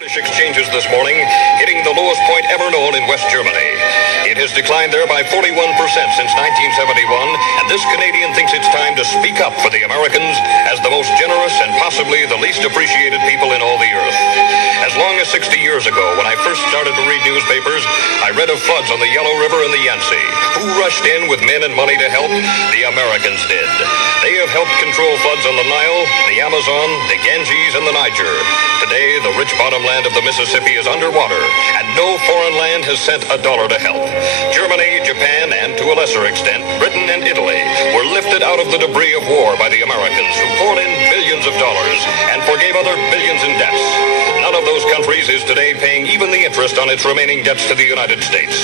Exchanges this morning, hitting the lowest point ever known in West Germany. It has declined there by 41% since 1971, and this Canadian thinks it's time to speak up for the Americans as the most generous and possibly the least appreciated people in all the earth. As long as 60 years ago, when I first started to read newspapers, I read of floods on the Yellow River and the Yangtze. Who rushed in with men and money to help? The Americans did. They have helped control floods on the Nile, the Amazon, the Ganges, and the Niger. Today, the rich bottomland of the Mississippi is underwater, and no foreign land has sent a dollar to help. Germany, Japan, and to a lesser extent, Britain and Italy were lifted out of the debris of war by the Americans, who poured in billions of dollars and forgave other billions in debts. None of those countries is today paying even the interest on its remaining debts to the United States.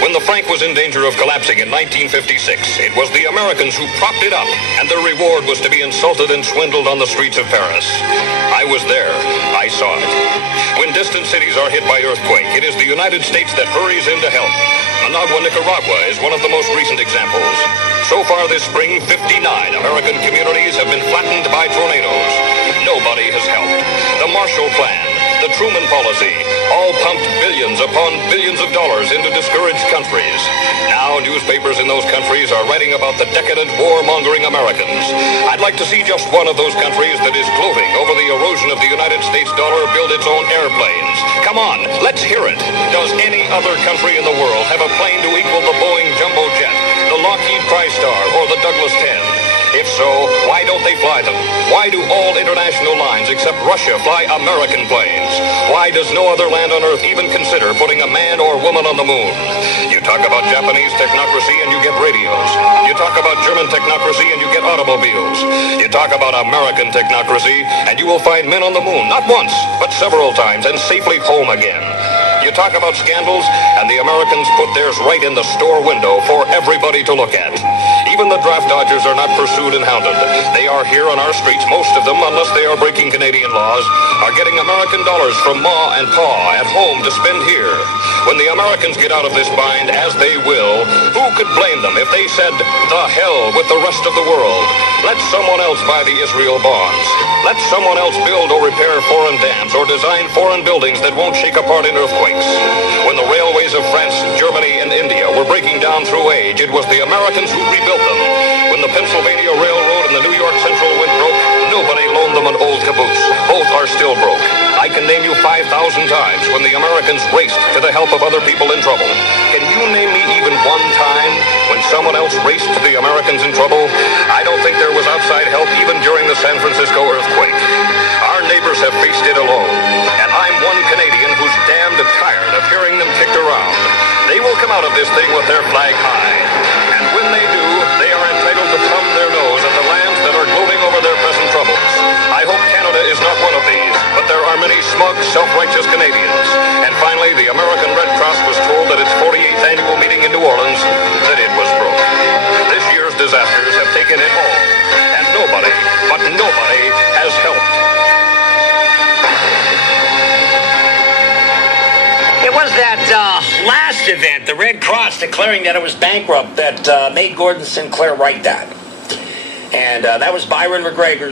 When the franc was in danger of collapsing in 1956, it was the Americans who propped it up, and their reward was to be insulted and swindled on the streets of Paris. I was there. I saw it. When distant cities are hit by earthquake, it is the United States that hurries in to help. Managua, Nicaragua is one of the most recent examples. So far this spring, 59 American communities have been flattened by tornadoes. Nobody has helped. The Marshall Plan, the Truman Policy, all pumped billions upon billions of dollars into discouraged countries. Now newspapers in those countries are writing about the decadent, war-mongering Americans. I'd like to see just one of those countries that is gloating over the erosion of the United States dollar build its own airplanes. Come on, let's hear it. Does any other country in the world have a plane to equal the Boeing Jumbo Jet, the Lockheed TriStar, or the Douglas 10? If so, why don't they fly them? Why do all international lines except Russia fly American planes? Why does no other land on Earth even consider putting a man or woman on the moon? You talk about Japanese technocracy and you get radios. You talk about German technocracy and you get automobiles. You talk about American technocracy and you will find men on the moon, not once, but several times, and safely home again. You talk about scandals, and the Americans put theirs right in the store window for everybody to look at. Even the draft dodgers are not pursued and hounded. They are here on our streets, most of them, unless they are breaking Canadian laws, are getting American dollars from Ma and Pa at home to spend here. When the Americans get out of this bind, as they will, who could blame them if they said, the hell with the rest of the world? Let someone else buy the Israel bonds. Let someone else build or repair foreign dams or design foreign buildings that won't shake apart in earthquakes. When the railways of France, Germany, and India were breaking down through age, it was the Americans who rebuilt them. When the Pennsylvania Railroad and the New York Central went broke, nobody loaned them an old caboose. Both are still broke. I can name you 5,000 times when the Americans raced to the help of other people in trouble. Can you name me even one time when someone else raced to the Americans in trouble? I don't think there was outside help even during the San Francisco earthquake. Our neighbors have faced it alone, and I'm one Canadian who's damned tired of hearing them kicked around. They will come out of this thing with their flag high, and when they do, they are entitled to thumb their nose at the lands that are gloating over their present troubles. I hope Canada is not one of these, but there are many smug, self-righteous Canadians. And finally, the American Red Cross was told at its 48th annual meeting in New Orleans that it was broke. This year's disasters have taken it all, and nobody, but nobody, has helped. It was that last event, the Red Cross declaring that it was bankrupt, that made Gordon Sinclair write that. And that was Byron McGregor.